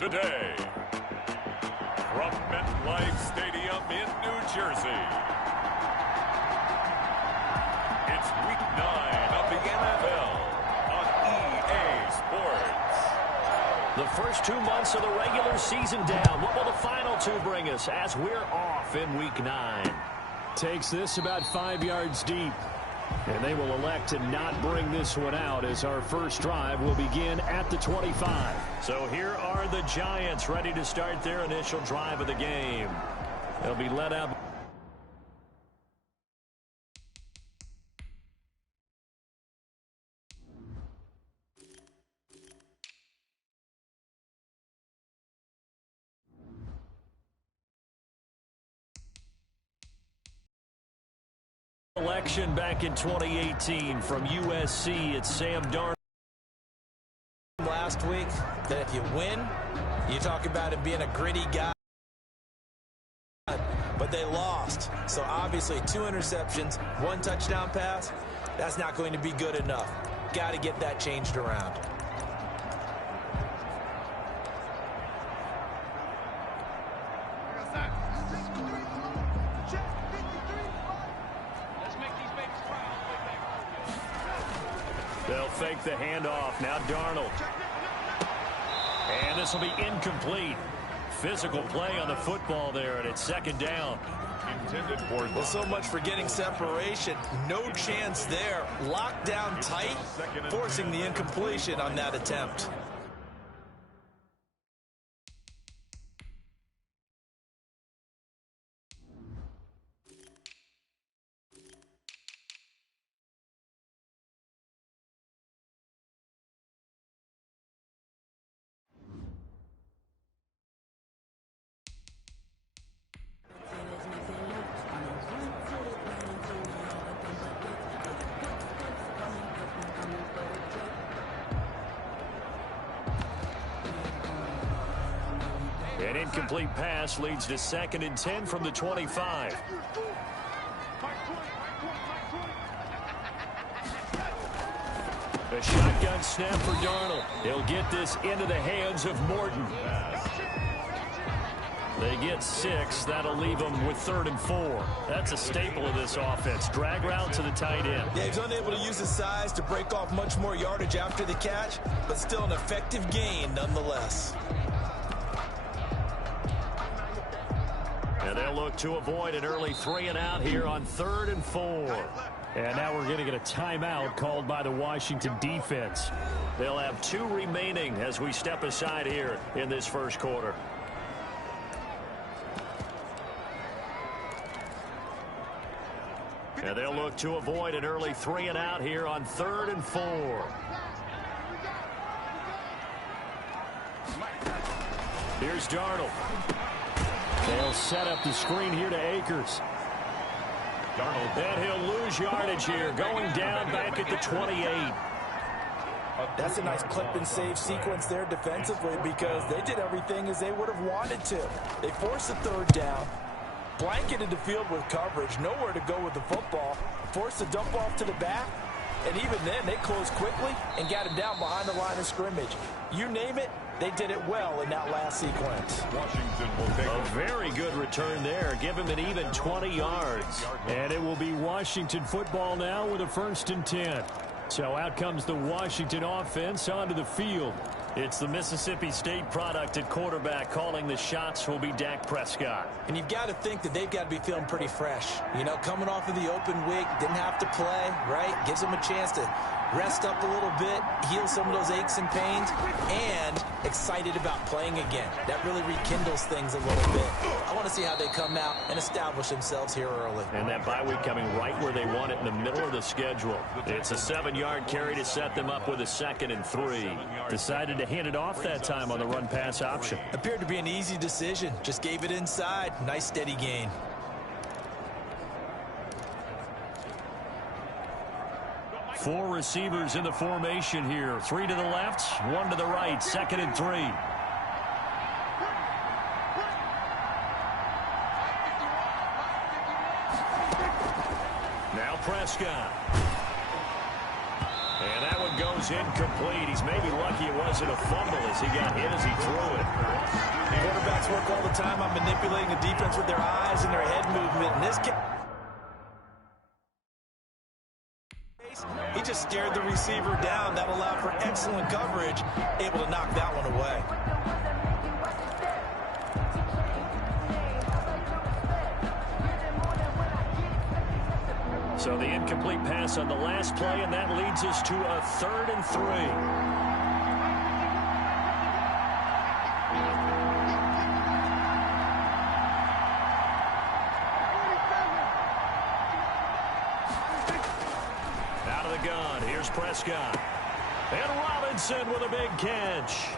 today. From MetLife Stadium in New Jersey, it's Week 9 of the NFL on EA Sports. The first 2 months of the regular season down. What will the final 2 bring us as we're off in Week 9? Takes this about 5 yards deep. And they will elect to not bring this one out as our first drive will begin at the 25. So here are the Giants ready to start their initial drive of the game. They'll be led out. Election back in 2018 from USC. It's Sam Darnold. Last week, that if you win, you talk about it being a gritty guy. But they lost. So obviously 2 interceptions, 1 touchdown pass, that's not going to be good enough. Got to get that changed around. They'll fake the handoff. Now Darnold. And this will be incomplete. Physical play on the football there, and it's second down. Well, so much for getting separation. No chance there. Locked down tight, forcing the incompletion on that attempt. An incomplete pass leads to 2nd and 10 from the 25. A shotgun snap for Darnold. He'll get this into the hands of Morton. They get 6. That'll leave them with 3rd and 4. That's a staple of this offense. Drag route to the tight end. Yeah, he's unable to use his size to break off much more yardage after the catch, but still an effective gain nonetheless. And they'll look to avoid an early 3-and-out here on 3rd and 4. And now we're going to get a timeout called by the Washington defense. They'll have 2 remaining as we step aside here in this first quarter. And they'll look to avoid an early 3-and-out here on 3rd and 4. Here's Darnold. They'll set up the screen here to Akers. Darnold. And he'll lose yardage here, going down back at the 28. That's a nice clip and save sequence there defensively because they did everything as they would have wanted to. They forced the 3rd down, blanketed the field with coverage, nowhere to go with the football, forced the dump off to the back, and even then they closed quickly and got him down behind the line of scrimmage. You name it, they did it well in that last sequence. Washington will take a very good return there. Give him an even 20 yards. And it will be Washington football now with a 1st and 10. So out comes the Washington offense onto the field. It's the Mississippi State product at quarterback. Calling the shots will be Dak Prescott. And you've got to think that they've got to be feeling pretty fresh. You know, coming off of the open week, didn't have to play, right? Gives them a chance to rest up a little bit, heal some of those aches and pains, and excited about playing again. That really rekindles things a little bit. I want to see how they come out and establish themselves here early. And that bye week coming right where they want it in the middle of the schedule. It's a 7-yard carry to set them up with a 2nd and 3. Decided to hand it off that time on the run-pass option. Appeared to be an easy decision. Just gave it inside. Nice steady gain. Four receivers in the formation here. 3 to the left, 1 to the right. 2nd and 3. Now Prescott. And that one goes is incomplete. He's maybe lucky it wasn't a fumble as he got hit as he threw it. Quarterbacks work all the time on manipulating the defense with their eyes and their head movement. In this case, he just stared the receiver down. That allowed for excellent coverage, able to knock that one away. So the incomplete pass on the last play, and that leads us to a 3rd and 3. Out of the gun, here's Prescott. And Robinson with a big catch.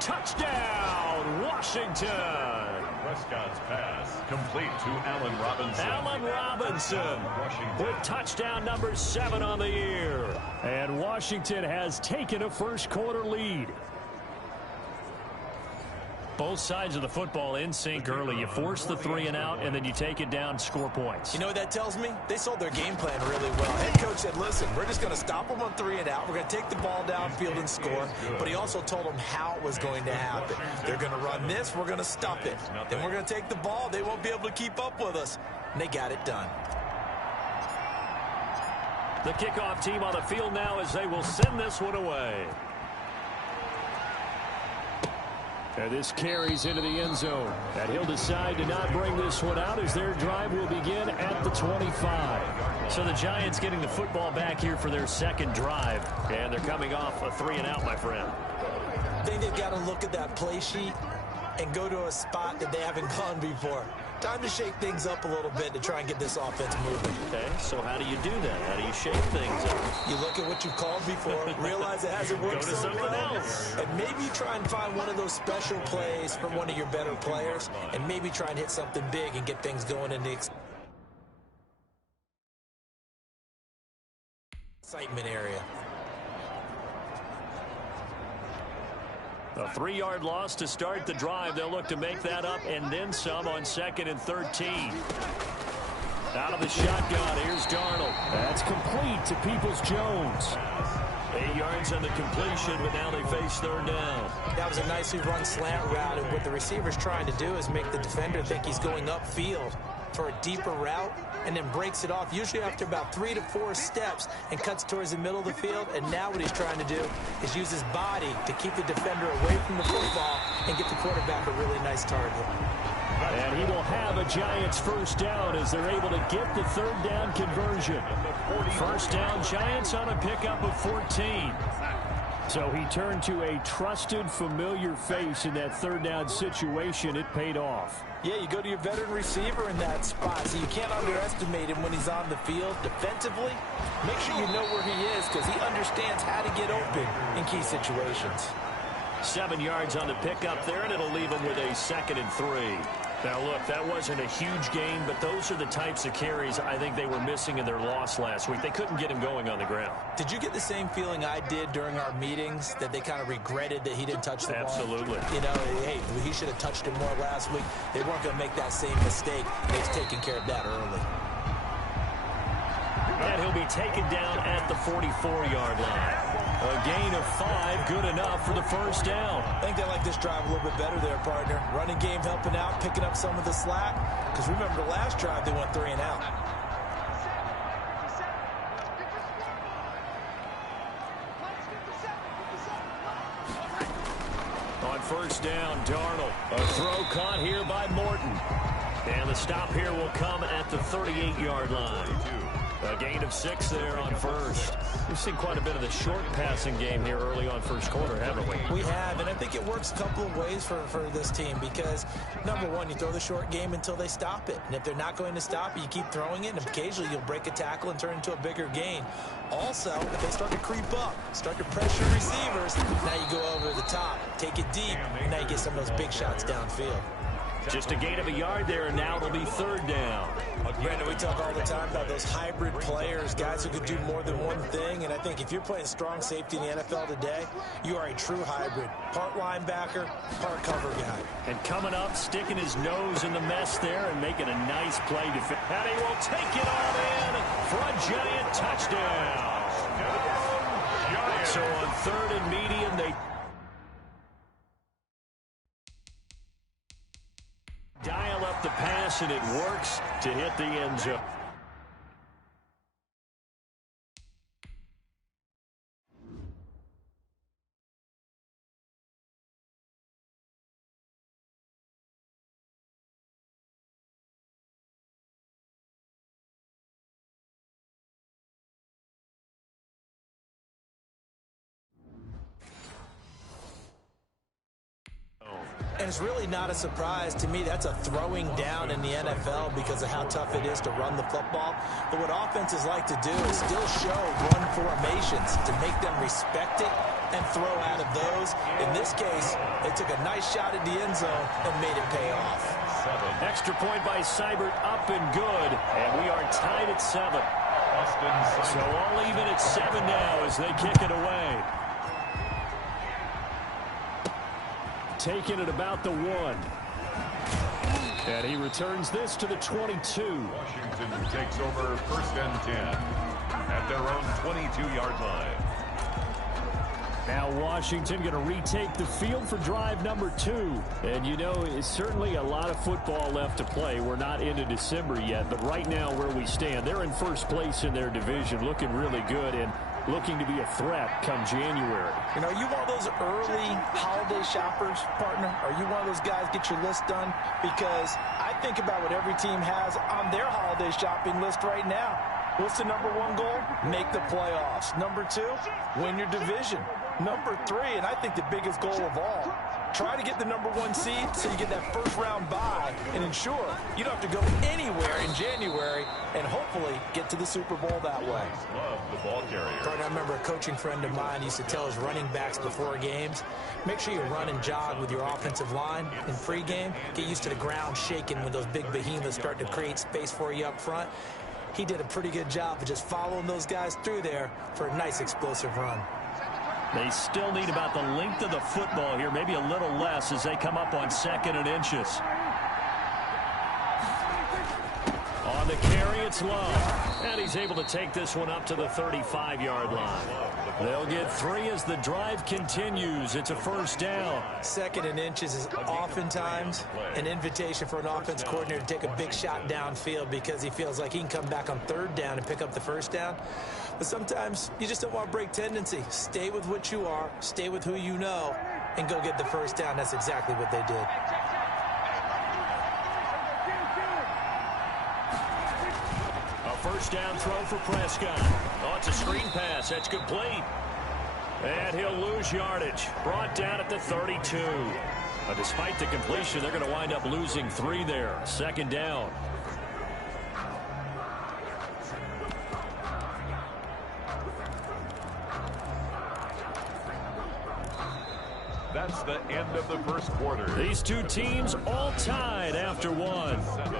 Touchdown, Washington. Prescott's pass complete to Allen Robinson. Allen Robinson with touchdown number 7 on the year. And Washington has taken a first-quarter lead. Both sides of the football in sync early. You force the 3 and out, and then you take it down, score points. You know what that tells me? They sold their game plan really well. Head coach said, listen, we're just going to stop them on 3 and out. We're going to take the ball downfield and score. But he also told them how it was going to happen. They're going to run this. We're going to stop it. Then we're going to take the ball. They won't be able to keep up with us. And they got it done. The kickoff team on the field now as they will send this one away. And this carries into the end zone. And he'll decide to not bring this one out as their drive will begin at the 25. So the Giants getting the football back here for their 2nd drive. And they're coming off a 3 and out, my friend. I think they've got to look at that play sheet and go to a spot that they haven't gone before. Time to shake things up a little bit to try and get this offense moving. Okay, so how do you do that? How do you shake things up? You look at what you've called before, realize it hasn't worked Go to so something well, else. and maybe you try and find one of those special plays from one of your better players, and maybe try and hit something big and get things going in the excitement area. A 3-yard loss to start the drive. They'll look to make that up and then some on 2nd and 13. Out of the shotgun, here's Darnold. That's complete to Peoples-Jones. 8 yards on the completion, but now they face 3rd down. That was a nicely run slant route, and what the receiver's trying to do is make the defender think he's going upfield for a deeper route, and then breaks it off, usually after about 3 to 4 steps, and cuts towards the middle of the field. And now what he's trying to do is use his body to keep the defender away from the football and get the quarterback a really nice target. And he will have a Giants 1st down as they're able to get the 3rd down conversion. 1st down, Giants on a pickup of 14. So he turned to a trusted, familiar face in that 3rd down situation. It paid off. Yeah, you go to your veteran receiver in that spot, so you can't underestimate him when he's on the field. Defensively, make sure you know where he is because he understands how to get open in key situations. 7 yards on the pickup there, and it'll leave him with a 2nd and 3. Now, look, that wasn't a huge gain, but those are the types of carries I think they were missing in their loss last week. They couldn't get him going on the ground. Did you get the same feeling I did during our meetings, that they kind of regretted that he didn't touch the ball? Absolutely. You know, hey, he should have touched it more last week. They weren't going to make that same mistake. They've taken care of that early. And he'll be taken down at the 44-yard line. A gain of 5, good enough for the 1st down. I think they like this drive a little bit better there, partner. Running game helping out, picking up some of the slack. Because remember, the last drive they went 3 and out. On 1st down, Darnold. A throw caught here by Morton. And the stop here will come at the 38-yard line. A gain of 6 there on 1st. We've seen quite a bit of the short passing game here early on 1st quarter, haven't we? We have, and I think it works a couple of ways for this team because, number one, you throw the short game until they stop it. And if they're not going to stop it, you keep throwing it, and occasionally you'll break a tackle and turn into a bigger gain. Also, if they start to creep up, start to pressure receivers, now you go over the top, take it deep, and now you get some of those big shots downfield. Just a gain of a yard there, and now it'll be 3rd down. Brandon, we talk all the time about those hybrid players, guys who can do more than one thing, and I think if you're playing strong safety in the NFL today, you are a true hybrid. Part linebacker, part cover guy. And coming up, sticking his nose in the mess there and making a nice play. And he will take it all in for a Giant touchdown. So on third and medium, they dial up the pass, and it works to hit the end zone. And it's really not a surprise to me. That's a throwing down in the NFL because of how tough it is to run the football. But what offenses like to do is still show run formations to make them respect it and throw out of those. In this case, they took a nice shot at the end zone and made it pay off. Extra point by Seibert, up and good. And we are tied at 7. So all even at 7 now as they kick it away. Taking it about the 1. And he returns this to the 22. Washington takes over first and 10 at their own 22-yard line. Now Washington going to retake the field for drive number 2. And you know, it's certainly a lot of football left to play. We're not into December yet, but right now where we stand, they're in first place in their division, looking really good and looking to be a threat come January. You know, you one of those early holiday shoppers, partner? Are you one of those guys get your list done? Because I think about what every team has on their holiday shopping list right now. What's the number 1 goal? Make the playoffs. Number 2, win your division. Number 3, and I think the biggest goal of all, try to get the number 1 seed so you get that first round bye and ensure you don't have to go anywhere in January and hopefully get to the Super Bowl that way. Love the ball carrier. I remember a coaching friend of mine used to tell his running backs before games, make sure you run and jog with your offensive line in pregame. Get used to the ground shaking when those big behemoths start to create space for you up front. He did a pretty good job of just following those guys through there for a nice explosive run. They still need about the length of the football here, maybe a little less as they come up on 2nd and inches. On the carry, it's Love. And he's able to take this one up to the 35-yard line. They'll get 3 as the drive continues. It's a first down. 2nd and inches is oftentimes an invitation for an offense coordinator to take a big shot downfield because he feels like he can come back on 3rd down and pick up the first down. But sometimes you just don't want to break tendency. Stay with what you are, stay with who you know, and go get the first down. That's exactly what they did. A first down throw for Prescott. Oh, it's a screen pass. That's complete. And he'll lose yardage. Brought down at the 32. Despite the completion, they're going to wind up losing 3 there. 2nd down. That's the end of the first quarter. These two teams all tied after 1. 7.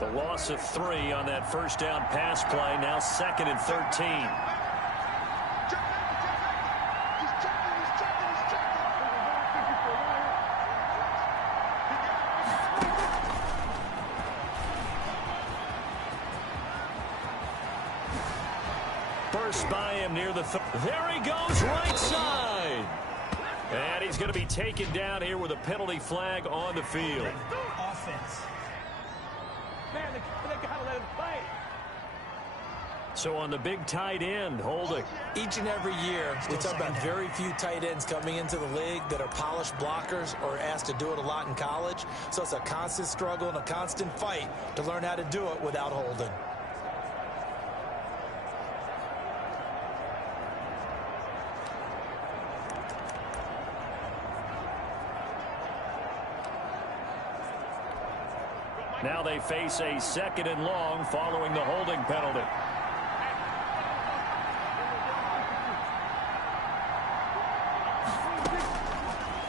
The loss of 3 on that first down pass play. Now 2nd and 13. First by him near the there he goes, right side. And he's going to be taken down here with a penalty flag on the field. Offense. Man, they got to let him play. So on the big tight end, holding. Each and every year, we talk about very few tight ends coming into the league that are polished blockers or asked to do it a lot in college. So it's a constant struggle and a constant fight to learn how to do it without holding. Now they face a 2nd and long following the holding penalty.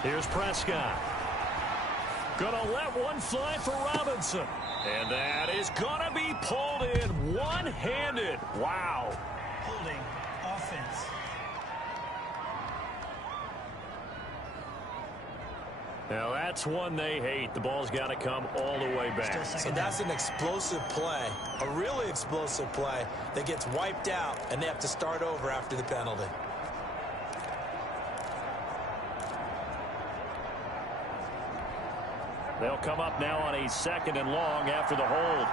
Here's Prescott. Gonna let one fly for Robinson. And that is gonna be pulled in one-handed. Wow. Holding offense. Now that's one they hate. The ball's got to come all the way back. So that's an explosive play, a really explosive play that gets wiped out, and they have to start over after the penalty. They'll come up now on a 2nd and long after the hold.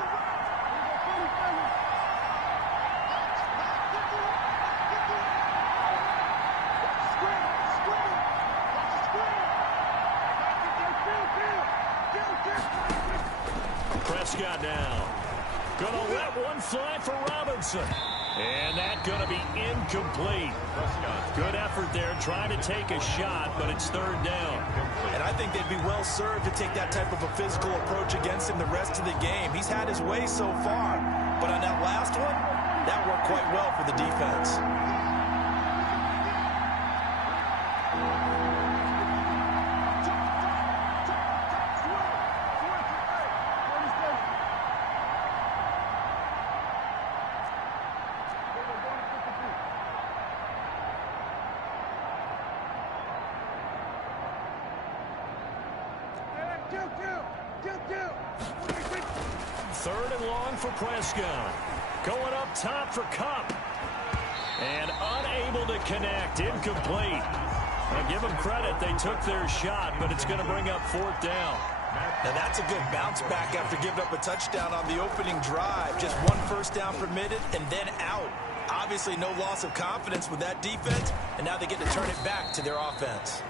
Prescott now. Gonna let one fly for Robinson. And that's going to be incomplete. Good effort there trying to take a shot, but it's 3rd down. And I think they'd be well served to take that type of a physical approach against him the rest of the game. He's had his way so far, but on that last one, that worked quite well for the defense. Third and long for Prescott. Going up top for Cup. And unable to connect. Incomplete. Now give them credit. They took their shot, but it's going to bring up 4th down. Now that's a good bounce back after giving up a touchdown on the opening drive. Just 1 first down permitted and then out. Obviously no loss of confidence with that defense, and now they get to turn it back to their offense.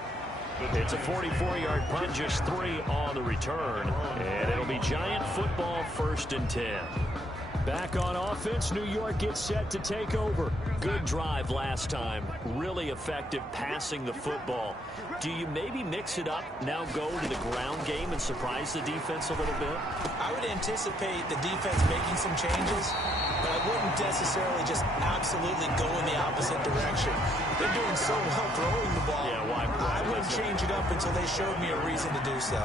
It's a 44-yard punt, just 3 on the return. And it'll be Giant football, 1st and 10. Back on offense, New York gets set to take over. Good drive last time. Really effective passing the football. Do you maybe mix it up, now go to the ground game and surprise the defense a little bit? I would anticipate the defense making some changes, but I wouldn't necessarily just absolutely go in the opposite direction. They're doing so well throwing the ball. Yeah, why I wouldn't change it up until they showed me a reason to do so.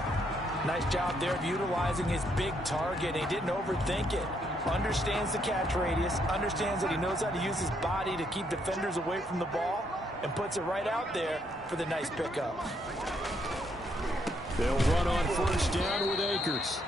Nice job there of utilizing his big target. He didn't overthink it. Understands the catch radius, understands that he knows how to use his body to keep defenders away from the ball, and puts it right out there for the nice pickup. They'll run on 1st down with Akers.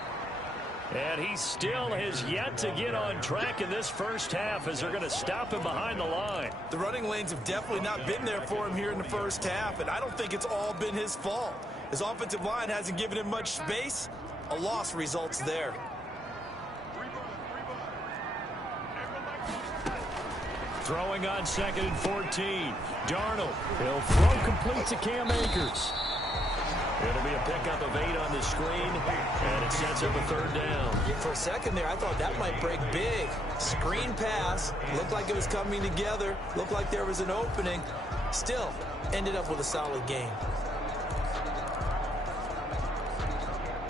And he still has yet to get on track in this first half as they're going to stop him behind the line. The running lanes have definitely not been there for him here in the first half, and I don't think it's all been his fault. His offensive line hasn't given him much space. A loss results there. Throwing on 2nd and 14. Darnold. He'll throw complete to Cam Akers. It'll be a pickup of 8 on the screen, and it sets up a 3rd down. For a second there, I thought that might break big. Screen pass. Looked like it was coming together. Looked like there was an opening. Still, ended up with a solid game.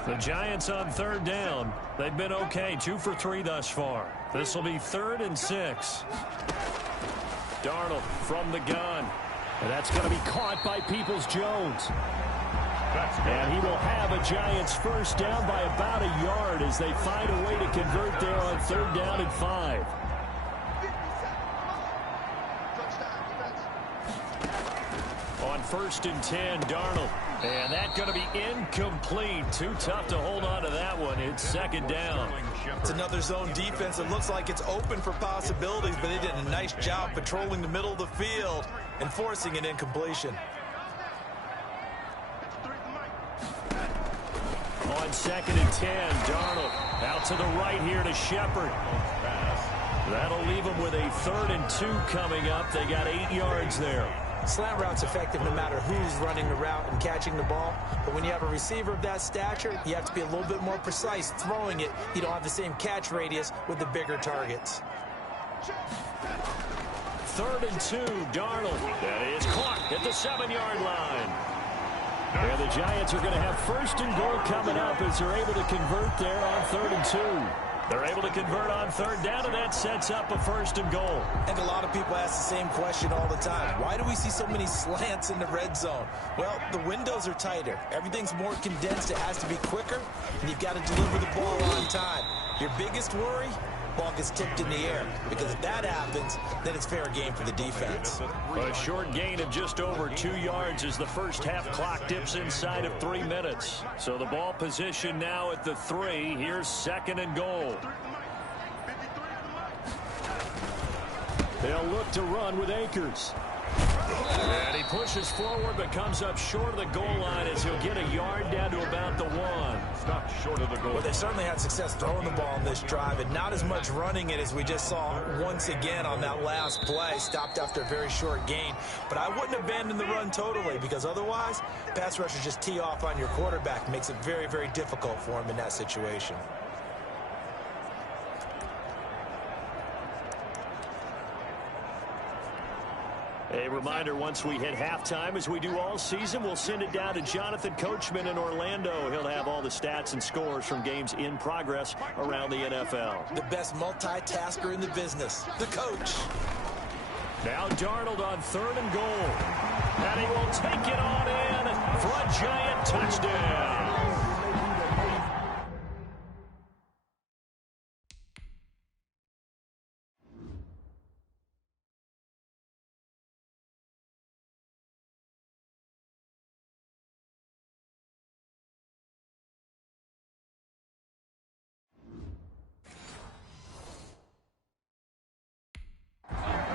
The Giants on 3rd down. They've been okay, 2 for 3 thus far. This will be 3rd and 6. Darnold from the gun. And that's going to be caught by Peoples-Jones. And he will have a Giants first down by about a yard as they find a way to convert there on 3rd down and 5. On 1st and 10, Darnold. And that's going to be incomplete. Too tough to hold on to that one. It's 2nd down. It's another zone defense. It looks like it's open for possibilities, but they did a nice job patrolling the middle of the field and forcing an incompletion. On 2nd and 10, Darnold out to the right here to Shepard. That'll leave them with a 3rd and 2 coming up. They got 8 yards there. Slant route's effective no matter who's running the route and catching the ball. But when you have a receiver of that stature, you have to be a little bit more precise throwing it. You don't have the same catch radius with the bigger targets. 3rd and 2, Darnold. That is caught at the 7-yard line. And the Giants are going to have 1st and goal coming up as they're able to convert there on 3rd and 2. They're able to convert on 3rd down, and that sets up a 1st and goal. And a lot of people ask the same question all the time. Why do we see so many slants in the red zone? Well, the windows are tighter. Everything's more condensed. It has to be quicker, and you've got to deliver the ball on time. Your biggest worry? ball gets tipped in the air. Because if that happens, then it's fair game for the defense. A short gain of just over 2 yards as the first half clock dips inside of 3 minutes. So the ball position now at the 3. Here's 2nd and goal. They'll look to run with Akers. And he pushes forward but comes up short of the goal line as he'll get a yard down to about the 1. Stop short of the goal. Well, they certainly had success throwing the ball in this drive and not as much running it as we just saw once again on that last play. Stopped after a very short gain. But I wouldn't abandon the run totally because otherwise pass rushers just tee off on your quarterback. Makes it very, very difficult for him in that situation. A reminder, once we hit halftime, as we do all season, we'll send it down to Jonathan Coachman in Orlando. He'll have all the stats and scores from games in progress around the NFL. The best multitasker in the business, the coach. Now Darnold on 3rd and goal. And he will take it on in for a giant touchdown.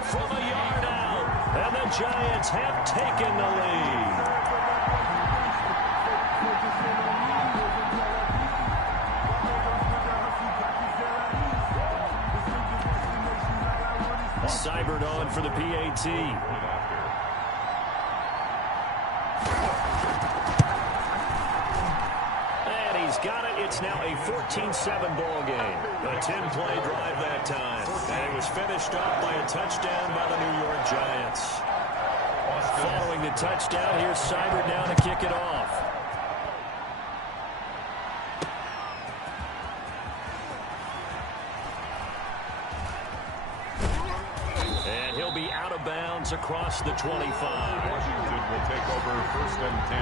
From a yard out, and the Giants have taken the lead. Seibert on for the PAT. And he's got it. It's now a 14-7 ball game. A 10-play drive that time. And it was finished off by a touchdown by the New York Giants. Following the touchdown, here's Seibert now to kick it off. And he'll be out of bounds across the 25. Washington will take over 1st and 10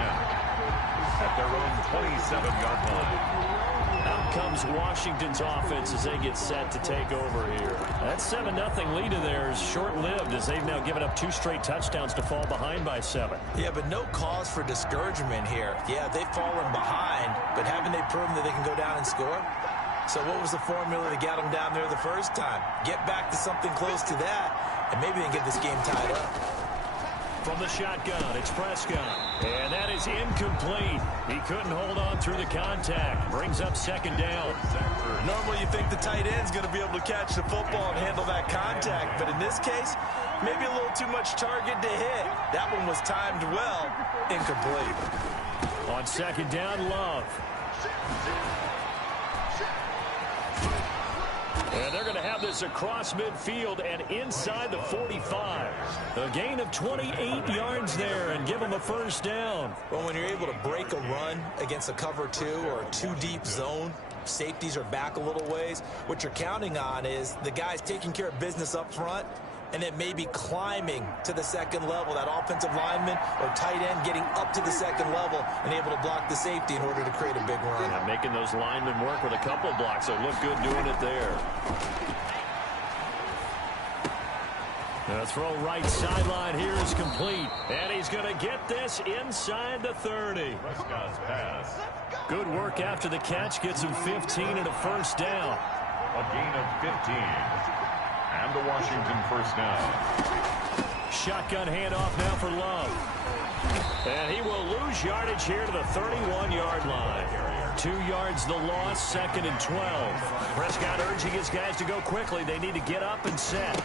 at their own 27-yard line. Out comes Washington's offense as they get set to take over here. That 7-0 lead of theirs short-lived as they've now given up 2 straight touchdowns to fall behind by 7. Yeah, but no cause for discouragement here. Yeah, they've fallen behind, but haven't they proven that they can go down and score? So what was the formula that got them down there the first time? Get back to something close to that, and maybe they can get this game tied up. From the shotgun, it's Prescott. And that is incomplete. He couldn't hold on through the contact. Brings up 2nd down. Normally you think the tight end's going to be able to catch the football and handle that contact, but in this case, maybe a little too much target to hit. That one was timed well. Incomplete. On 2nd down, Love. And they're going to have this across midfield and inside the 45. A gain of 28 yards there and give them a 1st down. Well, when you're able to break a run against a cover 2 or a 2-deep zone, safeties are back a little ways. What you're counting on is the guys taking care of business up front and then maybe climbing to the 2nd level, that offensive lineman or tight end getting up to the 2nd level and able to block the safety in order to create a big run. Yeah, making those linemen work with a couple of blocks. They look good doing it there. The throw right sideline here is complete. And he's going to get this inside the 30. Prescott's pass. Good work after the catch. Gets him 15 and a 1st down. A gain of 15. And the Washington 1st down. Shotgun handoff now for Love. And he will lose yardage here to the 31-yard line. 2 yards the loss, 2nd and 12. Prescott urging his guys to go quickly. They need to get up and set.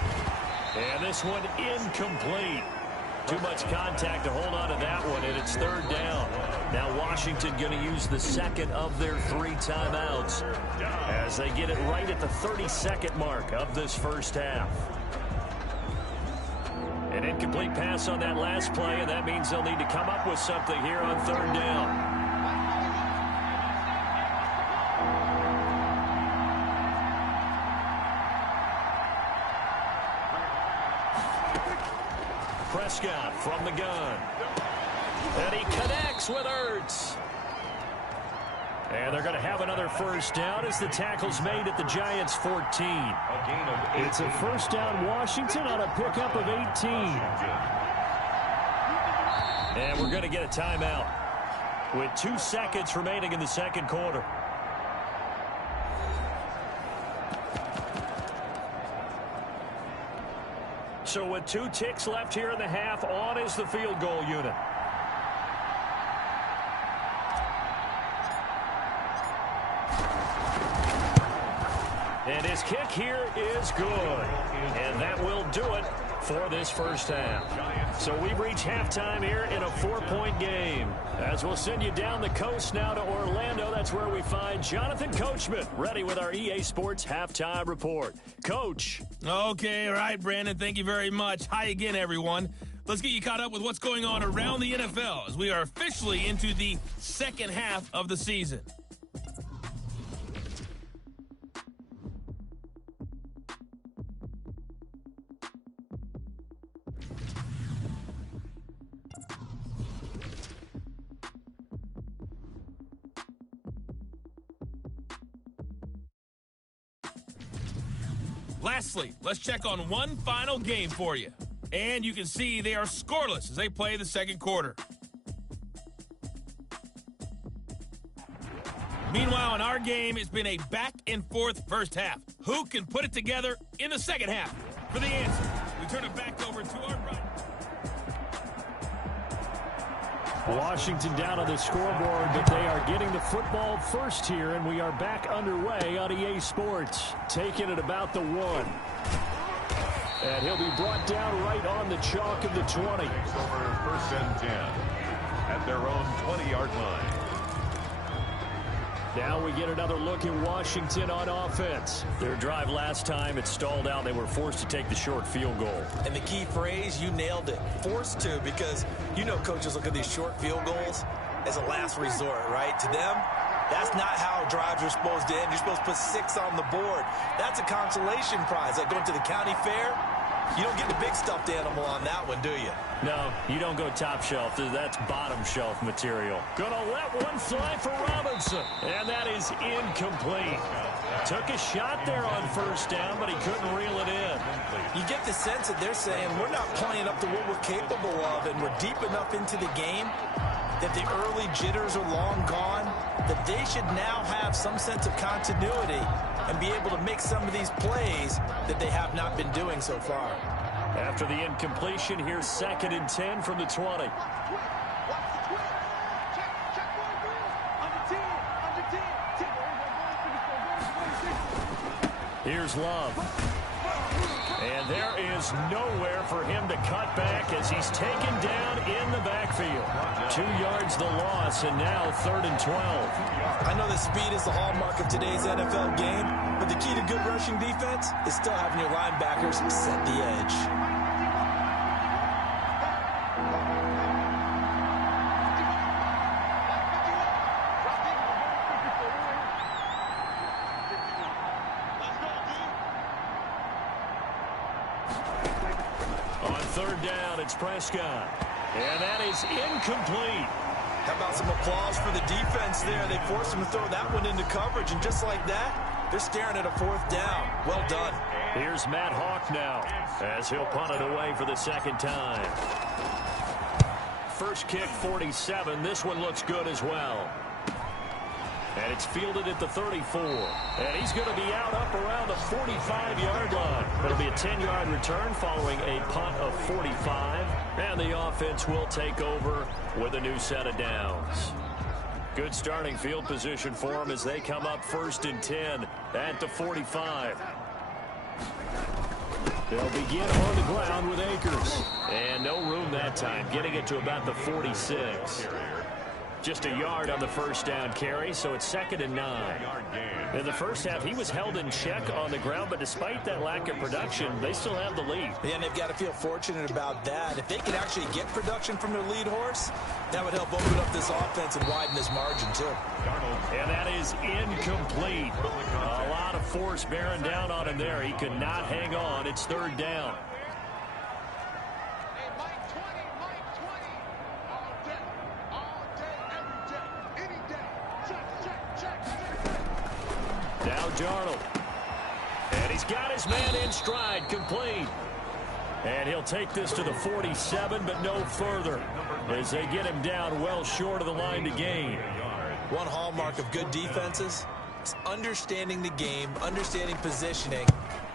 And this one incomplete. Too much contact to hold on to that one, and it's 3rd down. Now Washington going to use the 2nd of their 3 timeouts as they get it right at the 32nd mark of this 1st half. An incomplete pass on that last play, and that means they'll need to come up with something here on 3rd down. Prescott from the gun. And he connects with Ertz. And they're going to have another first down as the tackle's made at the Giants' 14. It's a first down Washington on a pickup of 18. And we're going to get a timeout with 2 seconds remaining in the second quarter. So with 2 ticks left here in the half, on is the field goal unit. And his kick here is good. And that will do it for this first half. So we've reached halftime here in a 4-point game. As we'll send you down the coast now to Orlando, that's where we find Jonathan Coachman, ready with our EA Sports Halftime Report. Coach. Okay, all right, Brandon, thank you very much. Hi again, everyone. Let's get you caught up with what's going on around the NFL as we are officially into the second half of the season. Lastly, let's check on one final game for you. And you can see they are scoreless as they play the second quarter. Meanwhile, in our game, it's been a back-and-forth first half. Who can put it together in the second half? For the answer, we turn it back over to our right. Washington down on the scoreboard, but they are getting the football first here, and we are back underway on EA Sports. Taking it about the 1. And he'll be brought down right on the chalk of the 20. Over first and 10 at their own 20-yard line. Now we get another look at Washington on offense. Their drive last time, it stalled out. They were forced to take the short field goal. And the key phrase, you nailed it. Forced to, because you know coaches look at these short field goals as a last resort, right? To them, that's not how drives are supposed to end. You're supposed to put 6 on the board. That's a consolation prize. Like going to the county fair, you don't get the big stuffed animal on that one, do you? No, you don't go top shelf. That's bottom shelf material. Gonna let one fly for Robinson. And that is incomplete. Took a shot there on first down, but he couldn't reel it in. You get the sense that they're saying we're not playing up to what we're capable of, and we're deep enough into the game that the early jitters are long gone, that they should now have some sense of continuity and be able to make some of these plays that they have not been doing so far. After the incompletion, here's 2nd and 10 from the 20. Here's Love. And there is nowhere for him to cut back as he's taken down in the backfield. 2 yards the loss, and now 3rd and 12. I know that speed is the hallmark of today's NFL game, but the key to good rushing defense is still having your linebackers set the edge. It's Prescott. And that is incomplete. How about some applause for the defense there? They forced him to throw that one into coverage, and just like that, they're staring at a 4th down. Well done. Here's Matt Hawk now as he'll punt it away for the 2nd time. First kick, 47. This one looks good as well. And it's fielded at the 34. And he's going to be out up around the 45-yard line. It'll be a 10-yard return following a punt of 45. And the offense will take over with a new set of downs. Good starting field position for them as they come up 1st and 10 at the 45. They'll begin on the ground with Akers. And no room that time, getting it to about the 46. Just a yard on the first down carry, so it's 2nd and 9. In the first half, he was held in check on the ground, but despite that lack of production, they still have the lead. Yeah, and they've got to feel fortunate about that. If they could actually get production from their lead horse, that would help open up this offense and widen this margin, too. And that is incomplete. A lot of force bearing down on him there. He could not hang on. It's 3rd down. Darnold. And he's got his man in stride, complete. And he'll take this to the 47, but no further, as they get him down well short of the line to gain. One hallmark of good defenses is understanding the game, understanding positioning,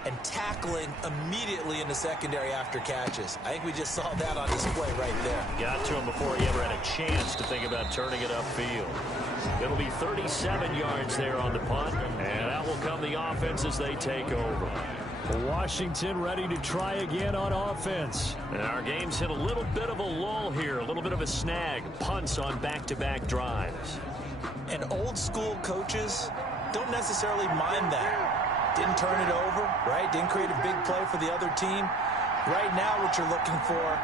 and tackling immediately in the secondary after catches. I think we just saw that on display right there. Got to him before he ever had a chance to think about turning it upfield. It'll be 37 yards there on the punt, and out will come the offense as they take over. Washington ready to try again on offense. And our game's hit a little bit of a lull here, a little bit of a snag. Punts on back-to-back drives. And old school coaches don't necessarily mind that. Didn't turn it over, right? Didn't create a big play for the other team. Right now what you're looking for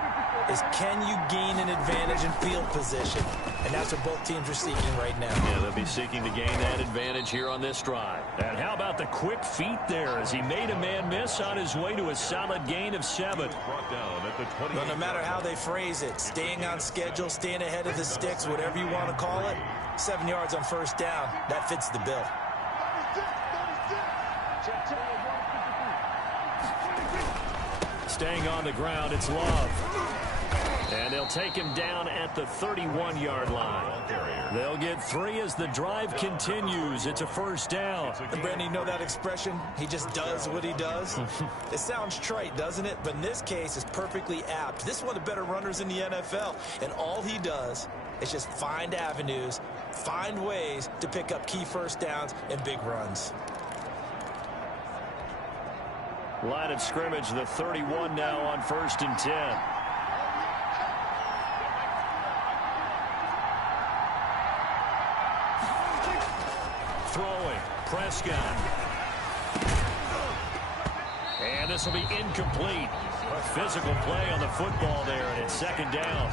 is, can you gain an advantage in field position? And that's what both teams are seeking right now. Yeah, they'll be seeking to gain that advantage here on this drive. And how about the quick feet there as he made a man miss on his way to a solid gain of 7. Brought down at the 20. But no matter how they phrase it, staying on schedule, staying ahead of the sticks, whatever you want to call it, 7 yards on first down, that fits the bill. Staying on the ground, it's Love. And they'll take him down at the 31-yard line. They'll get 3 as the drive continues. It's a first down. And Brandon, you know that expression? He just does what he does. It sounds trite, doesn't it? But in this case, it's perfectly apt. This is one of the better runners in the NFL. And all he does is just find avenues, find ways to pick up key first downs and big runs. Line of scrimmage, the 31 now on 1st and 10. Throwing, Prescott. And this will be incomplete. A physical play on the football there, and it's 2nd down.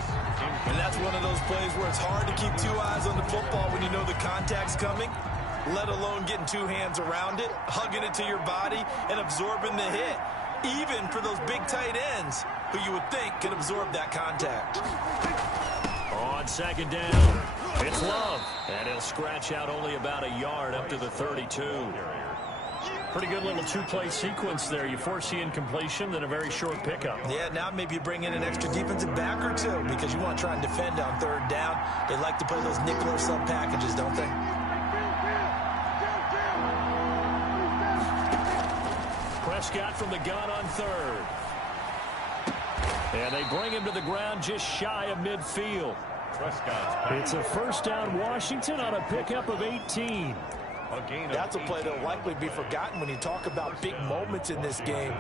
And that's one of those plays where it's hard to keep 2 eyes on the football when you know the contact's coming, let alone getting 2 hands around it, hugging it to your body, and absorbing the hit. Even for those big tight ends who you would think can absorb that contact. On 2nd down, it's Love. And he'll scratch out only about a yard up to the 32. Pretty good little 2-play sequence there. You force the incompletion, then a very short pickup. Yeah, now maybe you bring in an extra defensive back or 2 because you want to try and defend on 3rd down. They like to play those nickel or sub packages, don't they? Prescott from the gun on 3rd. And they bring him to the ground just shy of midfield. It's a first down Washington on a pickup of 18. That's a play that will likely be forgotten when you talk about big moments in this game.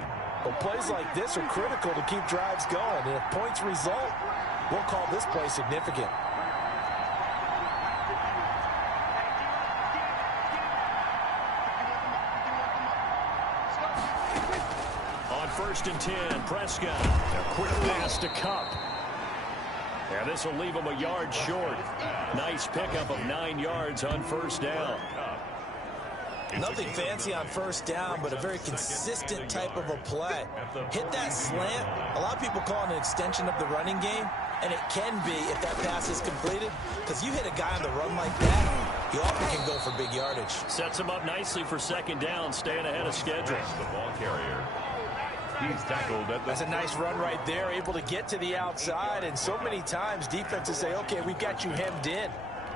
But plays like this are critical to keep drives going. And if points result, we'll call this play significant. On 1st and 10, Prescott. A quick pass to Cup. And this will leave him a yard short. Nice pickup of 9 yards on 1st down. Nothing fancy on 1st down, but a very consistent type of a play. Hit that slant. A lot of people call it an extension of the running game, and it can be if that pass is completed, because you hit a guy on the run like that, he often can go for big yardage. Sets him up nicely for 2nd down, staying ahead of schedule. The ball carrier. He's tackled at the... That's a nice run right there, able to get to the outside, and so many times defenses say, okay, we've got you hemmed in.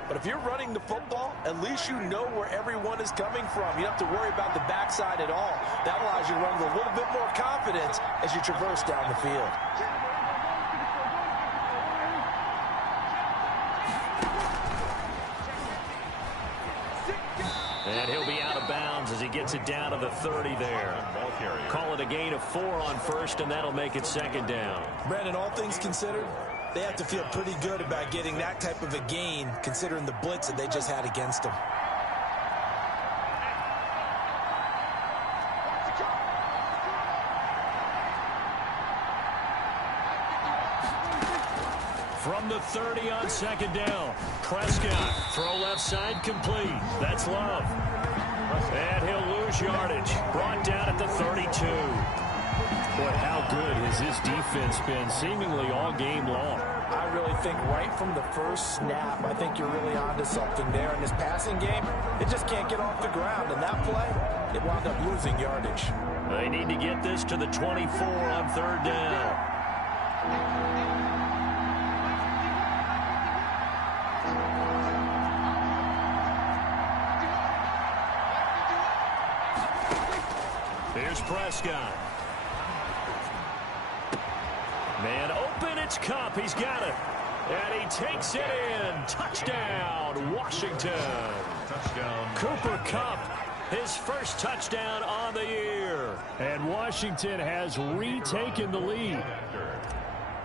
But if you're running the football, at least you know where everyone is coming from. You don't have to worry about the backside at all. That allows you to run with a little bit more confidence as you traverse down the field. And he'll be out of bounds as he gets it down to the 30 there. Call it a gain of 4 on 1st, and that'll make it 2nd down. Brandon, all things considered, they have to feel pretty good about getting that type of a gain, considering the blitz that they just had against them. From the 30 on 2nd down, Prescott, throw left side complete. That's Love. And he'll lose yardage. Brought down at the 32. Boy, how good has this defense been seemingly all game long? I really think right from the first snap, I think you're really onto something there. In this passing game, it just can't get off the ground. And that play, it wound up losing yardage. They need to get this to the 24 on third down. Here's Prescott. Man open, it's Kupp. He's got it. And he takes it in. Touchdown, Washington. Touchdown. Cooper Kupp, his first touchdown on the year. And Washington has retaken the lead.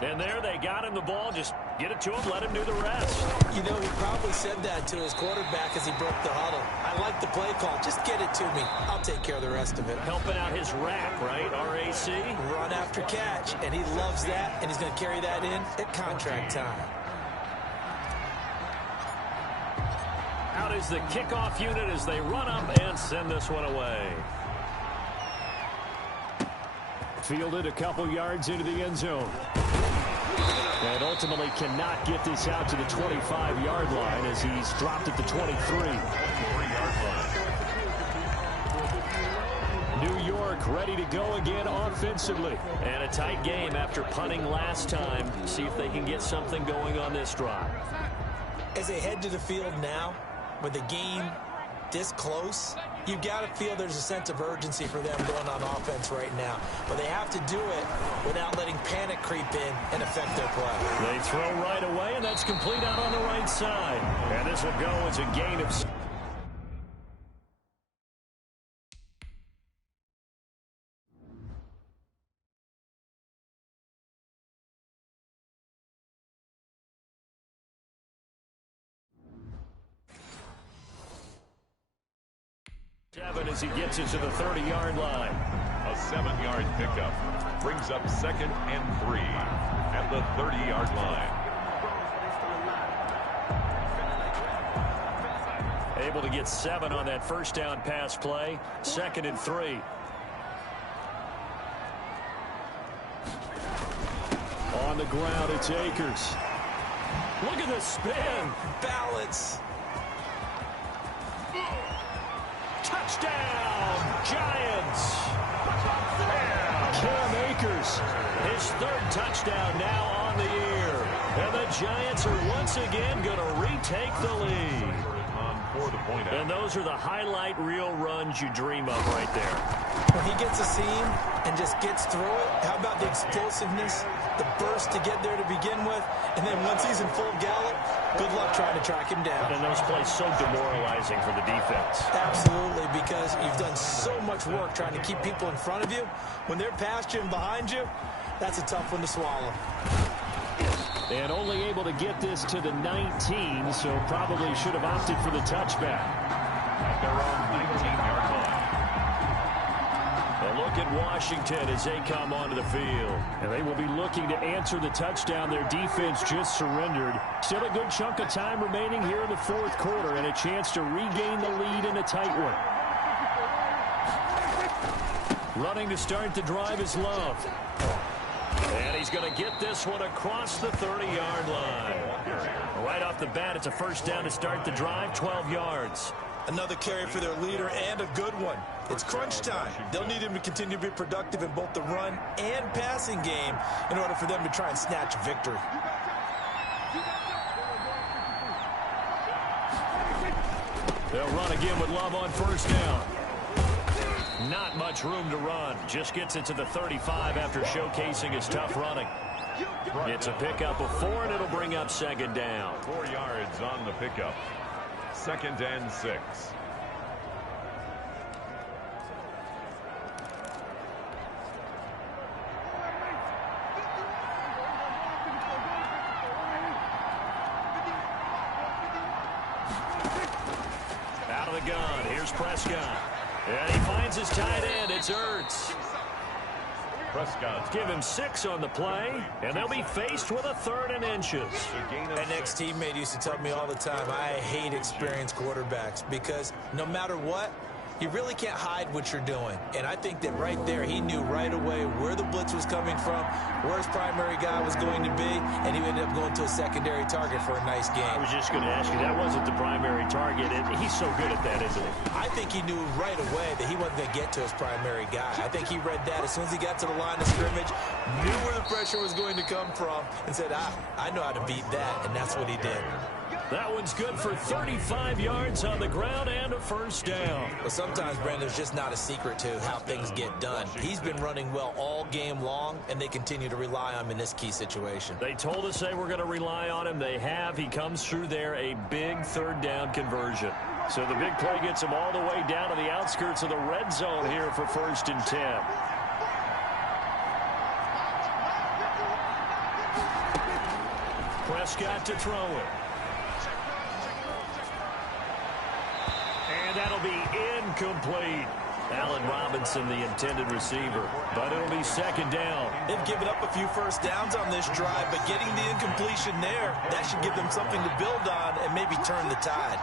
And there they got him the ball. Just get it to him, let him do the rest. You know, he probably said that to his quarterback as he broke the huddle. I like the play call. Just get it to me. I'll take care of the rest of it. Helping out his RAC, right? R-A-C? Run after catch, and he loves that, and he's going to carry that in at contract time. Out is the kickoff unit as they run up and send this one away. Fielded a couple yards into the end zone. And ultimately cannot get this out to the 25-yard line as he's dropped at the 23. 3-yard line. New York ready to go again offensively. And a tight game after punting last time. See if they can get something going on this drive. As they head to the field now, with the game this close, you've got to feel there's a sense of urgency for them going on offense right now. But they have to do it without letting panic creep in and affect their play. They throw right away, and that's complete out on the right side. And this will go as a gain of... as he gets it to the 30-yard line. A 7-yard pickup brings up 2nd and 3 at the 30-yard line. Able to get 7 on that first down pass play. 2nd and 3. On the ground, it's Akers. Look at the spin. Balance. Touchdown, Giants. Cam Akers. His 3rd touchdown now on the year. And the Giants are once again going to retake the lead. For the point out. And those are the highlight reel runs you dream of right there. When he gets a seam and just gets through it, how about the explosiveness, the burst to get there to begin with, and then once he's in full gallop, good luck trying to track him down. And those plays so demoralizing for the defense. Absolutely, because you've done so much work trying to keep people in front of you. When they're past you and behind you, that's a tough one to swallow. And only able to get this to the 19, so probably should have opted for the touchback. At their own 19-yard line. A look at Washington as they come onto the field. And they will be looking to answer the touchdown their defense just surrendered. Still a good chunk of time remaining here in the 4th quarter and a chance to regain the lead in a tight one. Running to start the drive is Love. And he's going to get this one across the 30-yard line. Right off the bat, it's a first down to start the drive, 12 yards. Another carry for their leader and a good one. It's crunch time. They'll need him to continue to be productive in both the run and passing game in order for them to try and snatch a victory. They'll run again with Love on first down. Not much room to run. Just gets it to the 35 after showcasing his tough running. It's a pickup of 4, and it'll bring up 2nd down. 4 yards on the pickup. 2nd and 6. Out of the gun. Here's Prescott. And he finds his tight end. It's Ertz. Prescott. Give him 6 on the play, and they'll be faced with a 3rd and inches. An ex-teammate used to tell me all the time, I hate experienced quarterbacks because no matter what, You really can't hide what you're doing. And I think that right there, he knew right away where the blitz was coming from, where his primary guy was going to be, and he ended up going to a secondary target for a nice game. I was just going to ask you, that wasn't the primary target. He's so good at that, isn't he? I think he knew right away that he wasn't going to get to his primary guy. I think he read that as soon as he got to the line of scrimmage, knew where the pressure was going to come from, and said, I know how to beat that, and that's what he did. That one's good for 35 yards on the ground and a first down. But sometimes, Brandon, there's just not a secret to how things get done. He's been running well all game long, and they continue to rely on him in this key situation. They told us they were going to rely on him. They have. He comes through there, a big third down conversion. So the big play gets him all the way down to the outskirts of the red zone here for 1st and 10. Prescott to throw it. And that'll be incomplete. Allen Robinson, the intended receiver. But it'll be 2nd down. They've given up a few first downs on this drive, but getting the incompletion there, that should give them something to build on and maybe turn the tide.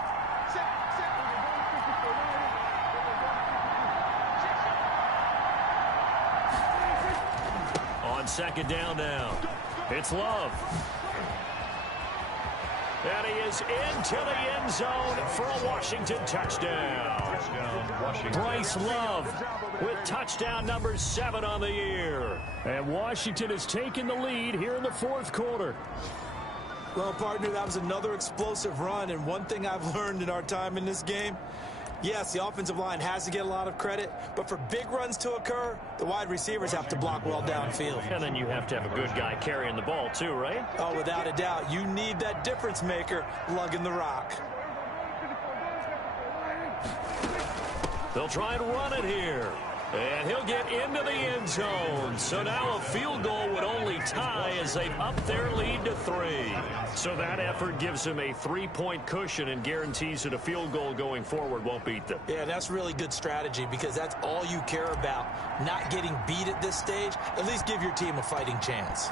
On 2nd down now. It's Love. And he is into the end zone for a Washington touchdown. Bryce Love with touchdown number 7 on the year. And Washington has taken the lead here in the 4th quarter. Well, partner, that was another explosive run, and one thing I've learned in our time in this game, yes, the offensive line has to get a lot of credit, but for big runs to occur, the wide receivers have to block well downfield. And then you have to have a good guy carrying the ball too, right? Oh, without a doubt. You need that difference maker lugging the rock. They'll try and run it here. And he'll get into the end zone. So now a field goal would only tie as they've upped their lead to 3. So that effort gives him a 3-point cushion and guarantees that a field goal going forward won't beat them. Yeah, that's really good strategy because that's all you care about. Not getting beat at this stage. At least give your team a fighting chance.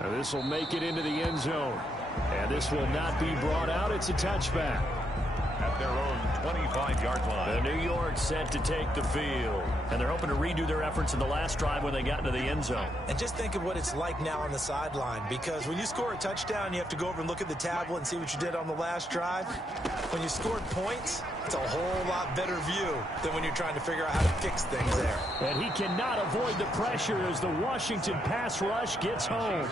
Now this will make it into the end zone. And this will not be brought out. It's a touchback. At their own 25-yard line. The New York set to take the field. And they're hoping to redo their efforts in the last drive when they got into the end zone. And just think of what it's like now on the sideline, because when you score a touchdown, you have to go over and look at the tablet and see what you did on the last drive. When you scored points, it's a whole lot better view than when you're trying to figure out how to fix things there. And he cannot avoid the pressure as the Washington pass rush gets home.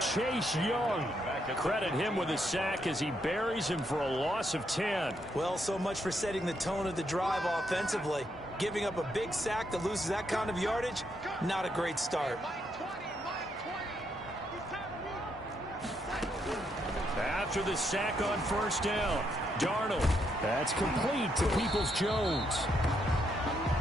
Chase Young. Credit him with a sack as he buries him for a loss of 10. Well, so much for setting the tone of the drive offensively. Giving up a big sack that loses that kind of yardage, not a great start. After the sack on 1st down, Darnold. That's complete to Peoples-Jones.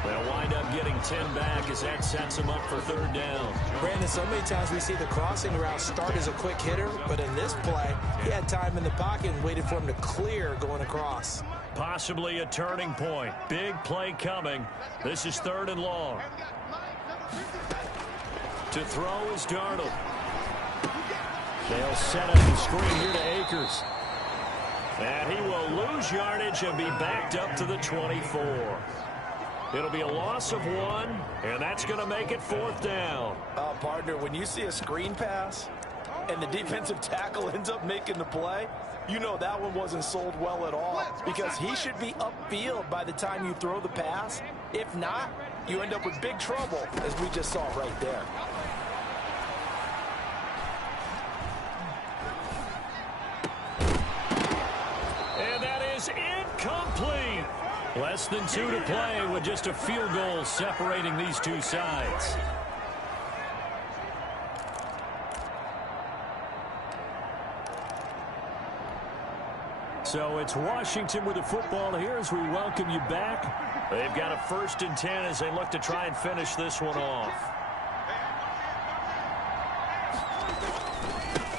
They'll wind up getting 10 back as that sets them up for 3rd down. Brandon, so many times we see the crossing route start as a quick hitter, but in this play, he had time in the pocket and waited for him to clear going across. Possibly a turning point. Big play coming. This is 3rd and long. To throw is Darnold. They'll set up the screen here to Akers. And he will lose yardage and be backed up to the 24. It'll be a loss of 1, and that's going to make it 4th down. Partner, when you see a screen pass and the defensive tackle ends up making the play, you know that one wasn't sold well at all, because he should be upfield by the time you throw the pass. If not, you end up with big trouble, as we just saw right there. And that is incomplete. Less than 2 to play with just a field goal separating these two sides. So it's Washington with the football here as we welcome you back. They've got a 1st and 10 as they look to try and finish this one off.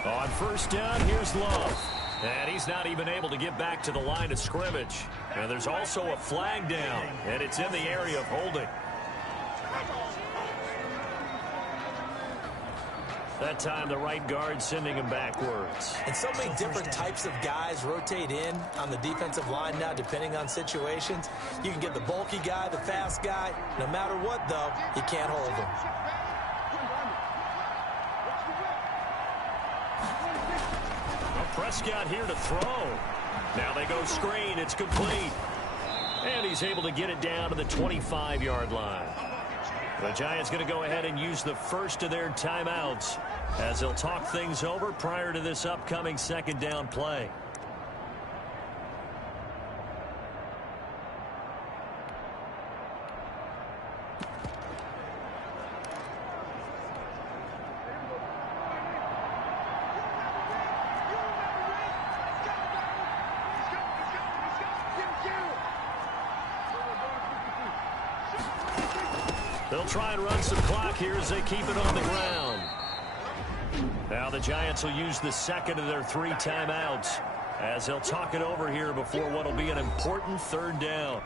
On 1st down, here's Love. And he's not even able to get back to the line of scrimmage. And there's also a flag down, and it's in the area of holding. That time the right guard sending him backwards. And so many different types of guys rotate in on the defensive line now, depending on situations. You can get the bulky guy, the fast guy. No matter what, though, you can't hold him. Well, Prescott here to throw. Now they go screen. It's complete. And he's able to get it down to the 25-yard line. The Giants going to go ahead and use the first of their timeouts as they'll talk things over prior to this upcoming second down play. They'll try and run some clock here as they keep it on the ground. Now the Giants will use the second of their 3 timeouts as they'll talk it over here before what will be an important third down.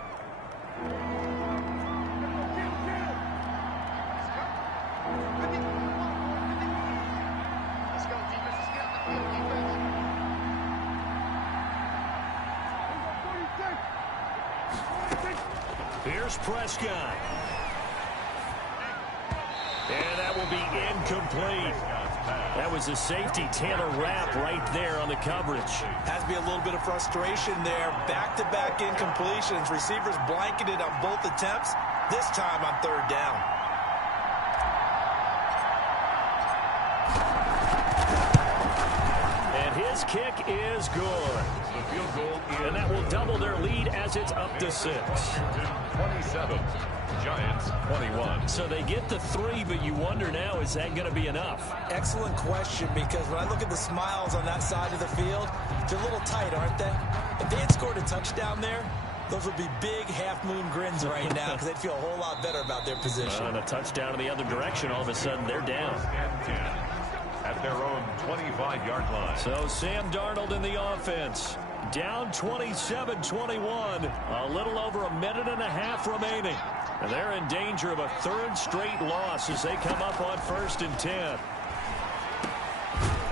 Here's Prescott. And that will be incomplete. That was a safety Taylor Rapp right there on the coverage. Has to be a little bit of frustration there. Back-to-back incompletions. Receivers blanketed on both attempts, this time on third down. And his kick is good. The field goal is And that will double their lead as it's up to 6. 27. Giants 21. So they get the 3, but you wonder now, is that going to be enough? Excellent question, because when I look at the smiles on that side of the field, they're a little tight, aren't they? If they had scored a touchdown there, those would be big half-moon grins right now because they'd feel a whole lot better about their position. And a touchdown in the other direction, all of a sudden they're down. And 10 at their own 25-yard line. So Sam Darnold in the offense. Down 27-21. A little over a minute and a half remaining. And they're in danger of a 3rd straight loss as they come up on 1st and 10.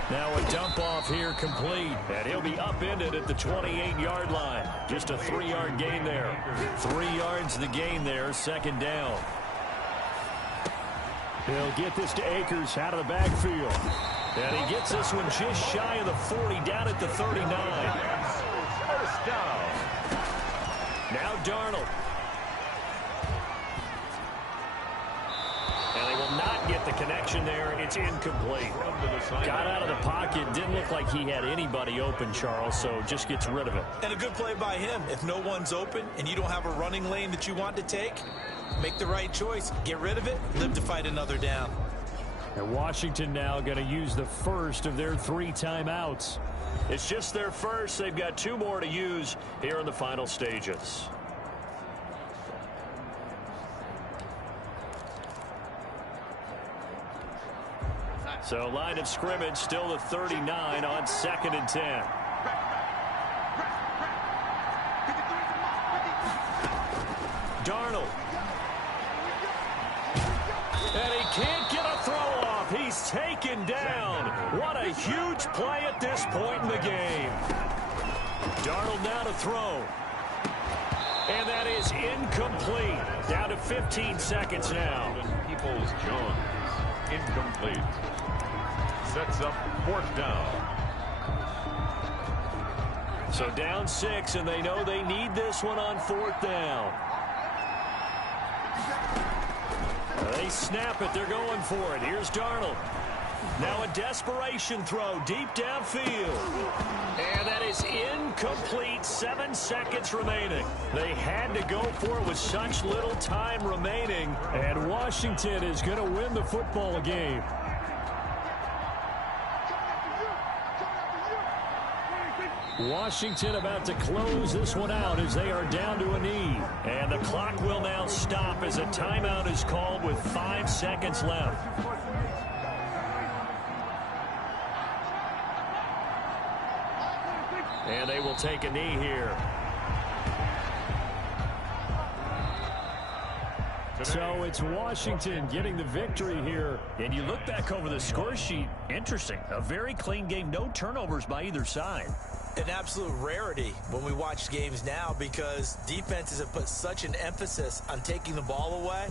Now a dump off here complete. And he'll be upended at the 28-yard line. Just a 3-yard gain there. 3 yards the gain there, 2nd down. He'll get this to Akers out of the backfield. And he gets this one just shy of the 40, down at the 39. First down. Now Darnold. And they will not get the connection there. It's incomplete. Got out of the pocket. Didn't look like he had anybody open, Charles, so just gets rid of it. And a good play by him. If no one's open and you don't have a running lane that you want to take, make the right choice. Get rid of it. Live to fight another down. And Washington now going to use the first of their 3 timeouts. It's just their first. They've got 2 more to use here in the final stages. So line of scrimmage still the 39 on 2nd and 10. Darnold. And he can't get a throw off. He's taken down. What a huge play at this point in the game. Darnold now to throw. And that is incomplete. Down to 15 seconds now. Peoples-Jones incomplete. Sets up 4th down. So down 6, and they know they need this one on 4th down. They snap it. They're going for it. Here's Darnold. Now a desperation throw deep downfield. And that is incomplete. 7 seconds remaining. They had to go for it with such little time remaining. And Washington is going to win the football game. Washington about to close this one out as they are down to a knee. And the clock will now stop as a timeout is called with 5 seconds left. And they will take a knee here. So it's Washington getting the victory here. And you look back over the score sheet, interesting. A very clean game, no turnovers by either side. An absolute rarity when we watch games now because defenses have put such an emphasis on taking the ball away.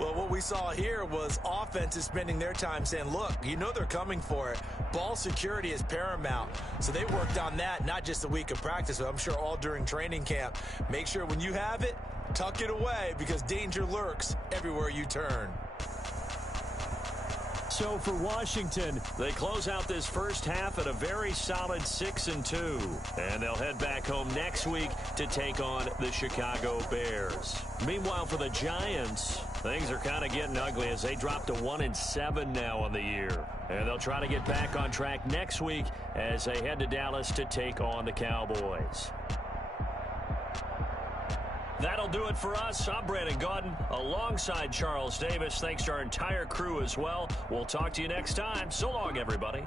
Well, what we saw here was offenses spending their time saying, look, you know they're coming for it. Ball security is paramount. So they worked on that, not just a week of practice, but I'm sure all during training camp. Make sure when you have it, tuck it away because danger lurks everywhere you turn. So for Washington, they close out this first half at a very solid 6-2. And they'll head back home next week to take on the Chicago Bears. Meanwhile, for the Giants, things are kind of getting ugly as they drop to 1-7 now on the year. And they'll try to get back on track next week as they head to Dallas to take on the Cowboys. That'll do it for us. I'm Brandon Gaudin alongside Charles Davis. Thanks to our entire crew as well. We'll talk to you next time. So long, everybody.